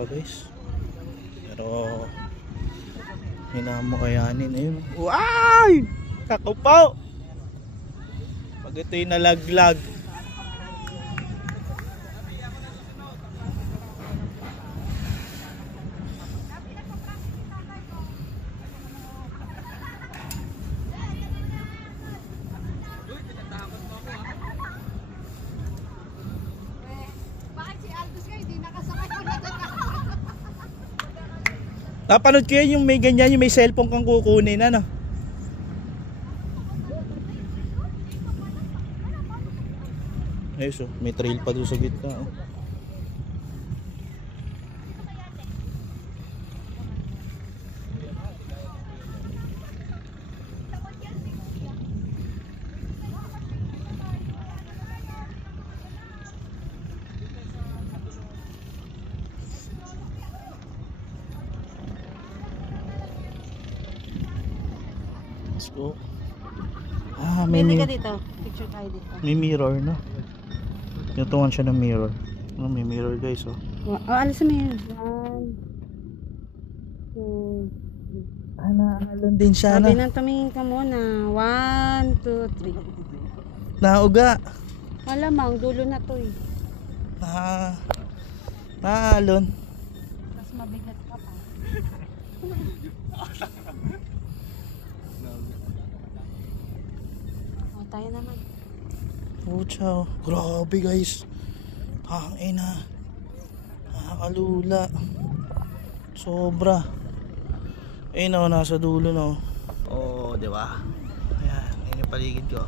ka guys. Pero hinamo kayanin. Ayun. Ay! Kakupaw! Pag ito'y nalaglag. Napanood ko yan, yung may ganyan, yung may cellphone kang kukunin, ano? Ayos oh, may trail pa doon sa gitna oh. Let's go. Ah, may Pili ka dito. Picture tayo dito. May mirror, no? Tinutungan siya ng mirror. Oh, may mirror guys, oh. Alis mo yun. 1, 2, Naalon din siya, sabi na. nang tumingin ka muna. 1, 2, 3. Nauga. Malamang, dulo na to eh. Naalon. Mas mabigat ka pa. O, tayo naman. Oh, ciao. Grabe guys. Tangina. Nakakalula. Sobra. Ayun oh, nasa dulo no. Oh, di ba? Ayan, yun yung paligid ko.